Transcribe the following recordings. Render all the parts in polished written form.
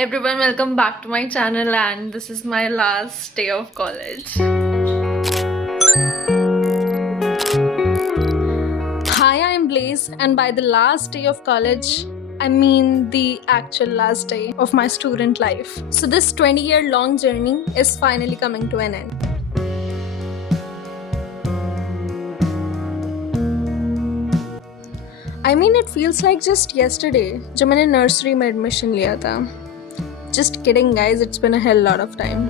Hi everyone, welcome back to my channel, and this is my last day of college. Hi, I'm Blaze, and by the last day of college, I mean the actual last day of my student life. So this 20-year long journey is finally coming to an end. I mean, it feels like just yesterday जब मैंने nursery में admission लिया था. Just kidding guys, it's been a hell lot of time.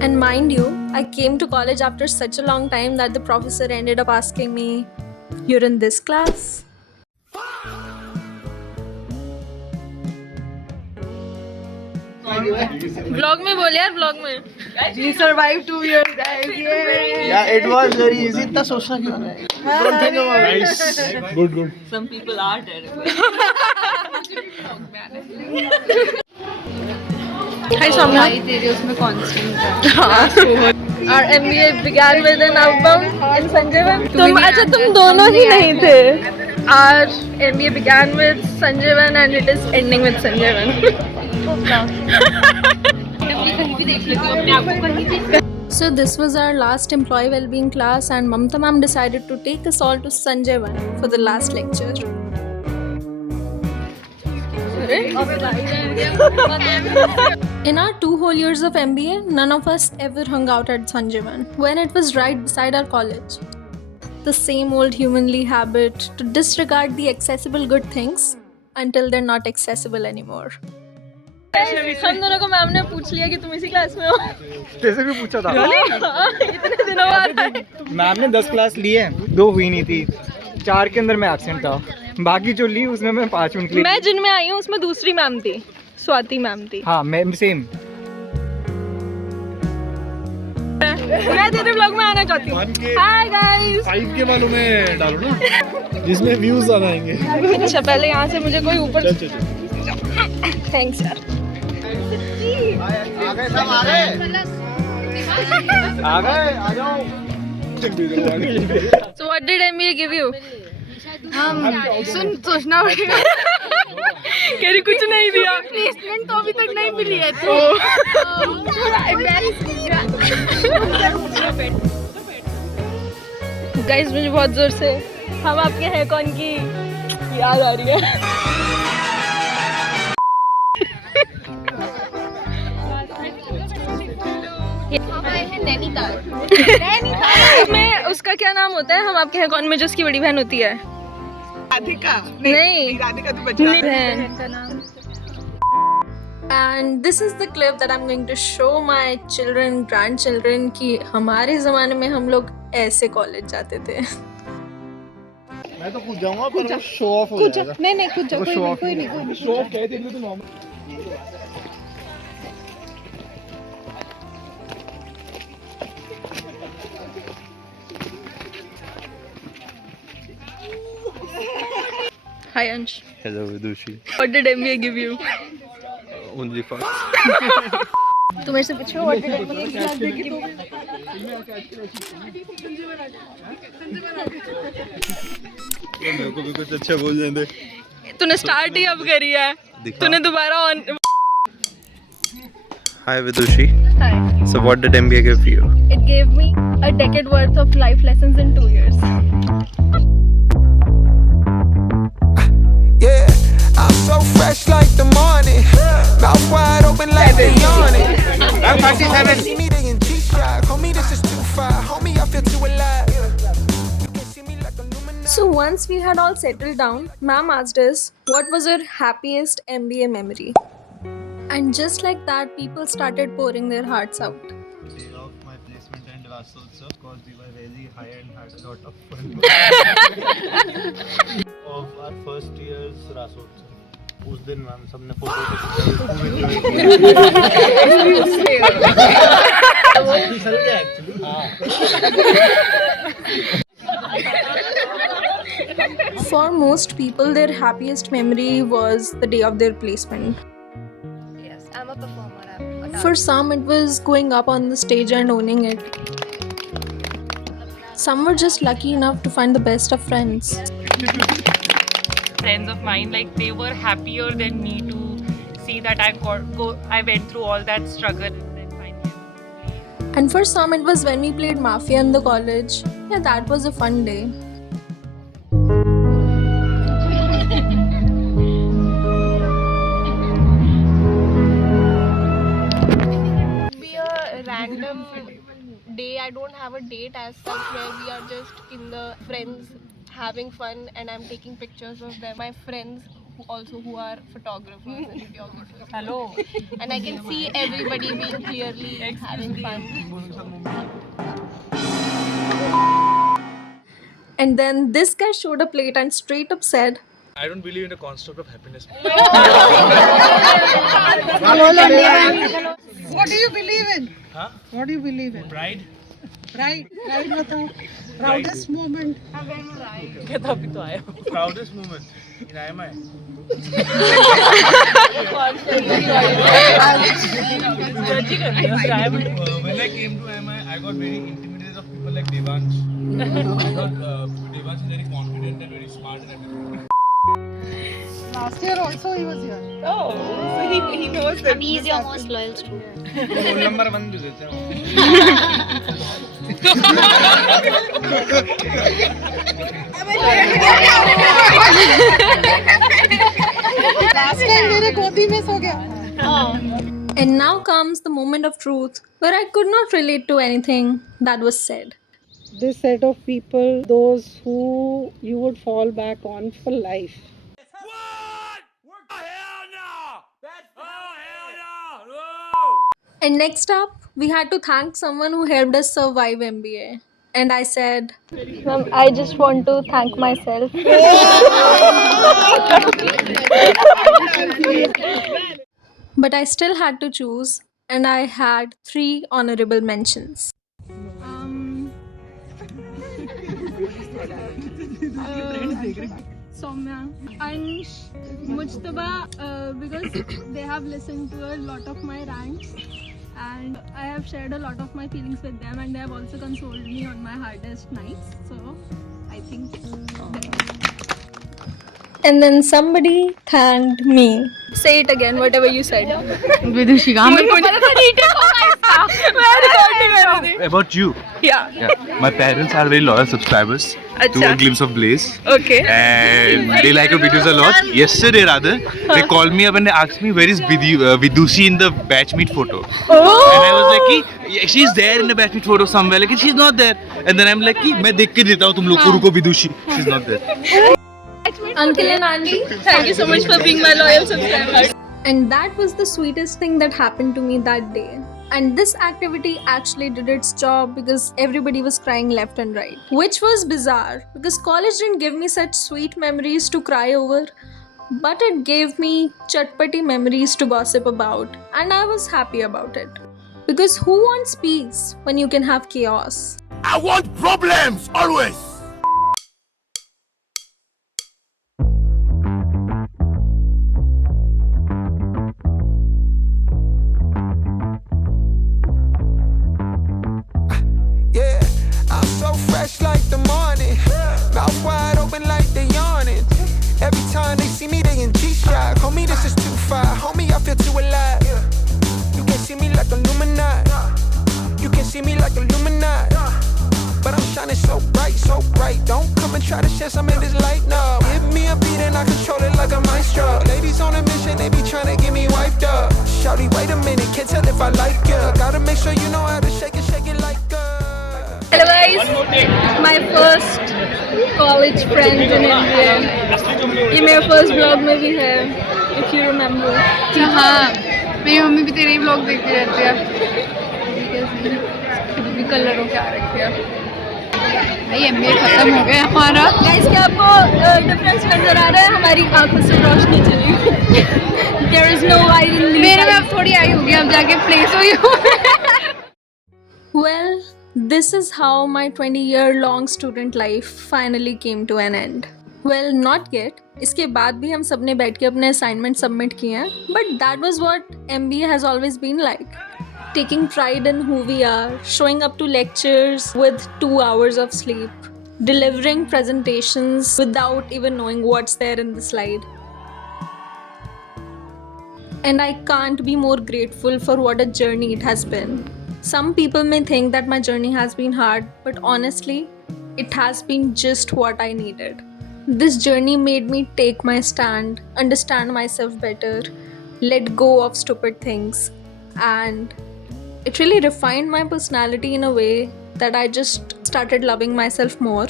And mind you, I came to college after such a long time that the professor ended up asking me, "You're in this class?" Vlog में बोल यार, vlog में. We survived 2 years, guys. Yeah, it was very easy. इतना सोचना क्यों है? Don't think about it. Nice. Good. Some people are terrible. Hi Soumya. तेरे उसमें constant है. Our MBA began with an outbound in Sanjeevan. तुम दोनों ही नहीं थे. Our MBA began with Sanjeevan and it is ending with Sanjeevan. So this was our last employee well-being class, and Mamta ma'am decided to take us all to Sanjeevan for the last lecture. In our 2 whole years of MBA, none of us ever hung out at Sanjeevan when it was right beside our college. The same old humanly habit to disregard the accessible good things until they're not accessible anymore. हम दोनों को ma'am ने पूछ लिया कि तुम इसी class में हो. कैसे भी पूछा था? इतने दिनों बाद. मैम ने 10 क्लास ली है, 2 हुई नहीं थी. 4 के अंदर मैं एब्सेंट था. बाकी जो ली उसमें मैं 5 मिनट के लिए. मैं जिनमें आई हूँ उसमें दूसरी मैम थी, स्वाति मैम थी. हाँ, मैं सेम. मैं तेरे ब्लॉग में आना चाहती हूँ. Hi guys. साइड के वालों में डालो ना, जिसमें व्यूज ज्यादा आएंगे. अच्छा, पहले यहाँ से मुझे कोई ऊपर. चल. थैंक्स यार. आ गए सब आ गए आ जाओ. So what did MBA give you? सोचना पड़ेगा. कह रही कुछ नहीं दिया. प्लेसमेंट तो अभी तक नहीं मिली है तो गाइस, मुझे बहुत जोर से हम आपके हैं कौन की याद आ रही है. में उसका क्या नाम होता है, हम आपके हैं कौन में जो उसकी बड़ी बहन होती है? राधिका. नहीं, राधिका तो बच्चा बहन. And this is the clip that I'm going to show my children, grandchildren कि हमारे ज़माने में हम लोग ऐसे कॉलेज जाते थे. मैं तो पूछ जाऊंगा पर शो ऑफ हो जाएगा. नहीं कुछ कोई नहीं शो ऑफ कहते हैं तो normal. Hi Ansh. Hello Vidushi. What did MBA give you? Only for. तू मेरे से पूछो what did MBA give you? मेरे को भी कुछ अच्छा बोल दे. तूने स्टार्ट ही अब करी है. तूने दोबारा on. Hi Vidushi. Hi. So what did MBA give you? It gave me a decade worth of life lessons in 2 years. Yeah, I'm so fresh like the morning. Mouth wide open like they yawning. I'm 37. See me they in G-Shock. Homie, this is too far. Homie, I feel too alive. You can see me like a luminous. So once we had all settled down, ma'am asked us what was our happiest MBA memory. And just like that, people started pouring their hearts out. Day of my placement and Rasotsav because we were very high and had a lot of fun. Of our first year's Rasotsav. उस दिन ma'am सबने photo For most people, their happiest memory was the day of their placement. Yes, I'm a performer. For some, it was going up on the stage and owning it. Some were just lucky enough to find the best of friends. Friends of mine, like they were happier than me to see that I went through all that struggle and then finally. And for some, it was when we played Mafia in the college. Yeah, that was a fun day. Be a random day. I don't have a date as such where we are just in the friends having fun and I'm taking pictures of them. My friends who are photographers and videographers. Hello. And I can see everybody being clearly having fun. And then this guy showed up late and straight up said, I don't believe in the construct of happiness. What do you believe in? Huh? What do you believe in? Pride? Right, right, बताओ. Proudest moment. Proudest moment in IMI. When I came to IMI, I got very intimidated of people like Devansh. I thought Devansh is very confident and very smart and everything. Last year also he was here. Oh, so he knows that. He is your most loyal student. Roll number 1 भी देते हैं Last time मेरे गोदी में सो गया. and now comes the moment of truth where I could not relate to anything that was said. This set of people, those who you would fall back on for life. And next up, we had to thank someone who helped us survive MBA. And I said, Ma'am, I just want to thank myself. But I still had to choose, and I had 3 honorable mentions. Soumya and Mujtaba because they have listened to a lot of my rants and I have shared a lot of my feelings with them and they have also consoled me on my hardest nights. So I think And then somebody thanked me. Say it again, whatever you said. About you. Yeah. My parents are very loyal subscribers to Acha. A Glimpse of Blaze. Okay. And they like your videos a lot. Yesterday rather, they called me up and they asked me where is Vidushi in the batch meet photo. And I was like, "Ki, she's there in the batch meet photo somewhere. Like she's not there. And then I'm like, "Ki, मैं देख के देता हूँ तुम लोग को रुको Vidushi. She's not there." Uncle and auntie, thank you so much for being my loyal subscribers. And that was the sweetest thing that happened to me that day. And this activity actually did its job because everybody was crying left and right. Which was bizarre because college didn't give me such sweet memories to cry over, but it gave me chatpati memories to gossip about. And I was happy about it. Because who wants peace when you can have chaos? I want problems always. Yeah, I'm so fresh like the morning. Mouth wide open like they yawning. Every time they see me, they in G-Shock. Homie, this is too far. Homie, I feel too alive. You can see me like Illuminati. You can see me like Illuminati. But I'm shining so bright. Don't come and try to share some of this light now. Give me a beat and I control it like a maestro. Ladies on a mission, they be trying to get me wiped up. Shawty, wait a minute, can't tell if I like ya. Gotta make sure you know how to shake it like Hello guys, my first college friend in India. ये मेरा first vlog में भी है, if you remember. हाँ, मेरी mummy भी तेरे vlog देखती रहती है. खुद भी कलर हो क्या रखी है. भाई MBA खत्म हो गया हमारा. Guys, क्या आपको difference नजर आ रहा है? हमारी आंखों से रोशनी चली गई. There is no light in these मेरे में eyes. अब थोड़ी आई होगी, अब जाके प्लेस हुई हूँ. Well, this is how my 20-year-long student life finally came to an end. Well, not yet. इसके बाद भी हम सब ने बैठ के अपने assignment submit किए हैं. But that was what MBA has always been like. Taking pride in who we are, showing up to lectures with 2 hours of sleep, delivering presentations without even knowing what's there in the slide. And I can't be more grateful for what a journey it has been. Some people may think that my journey has been hard, but honestly, it has been just what I needed. This journey made me take my stand, understand myself better, let go of stupid things, and it really refined my personality in a way that I just started loving myself more.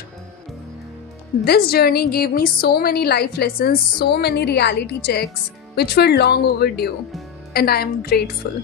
This journey gave me so many life lessons, so many reality checks, which were long overdue, and I am grateful.